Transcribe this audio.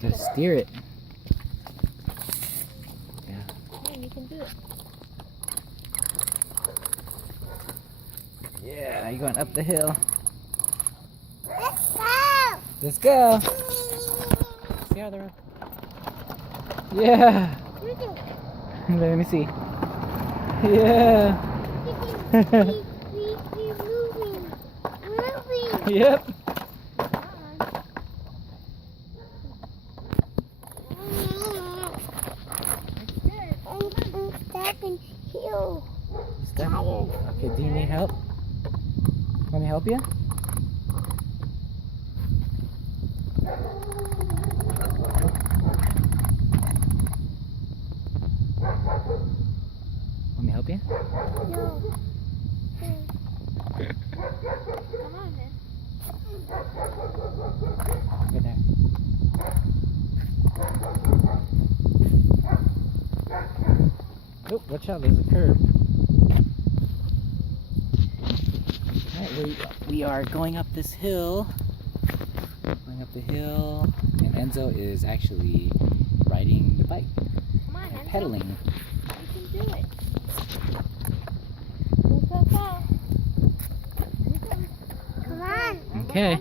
Gotta steer it. Yeah. Yeah, you can do it. Yeah, you're going up the hill. Let's go. Let's go. See how they're. Yeah. Let me see. Yeah. We're moving. Moving. Yep. I'm stuck in here. Stuck? Okay, do you need help? Want me to help you? Want me to help you? No. Come on, man. Right there. Oh, watch out, there's a curb. Alright, we are going up this hill. Going up the hill, and Enzo is actually riding the bike, Come on, Enzo. pedaling. You can do it. Go, go, go. Come on. Okay.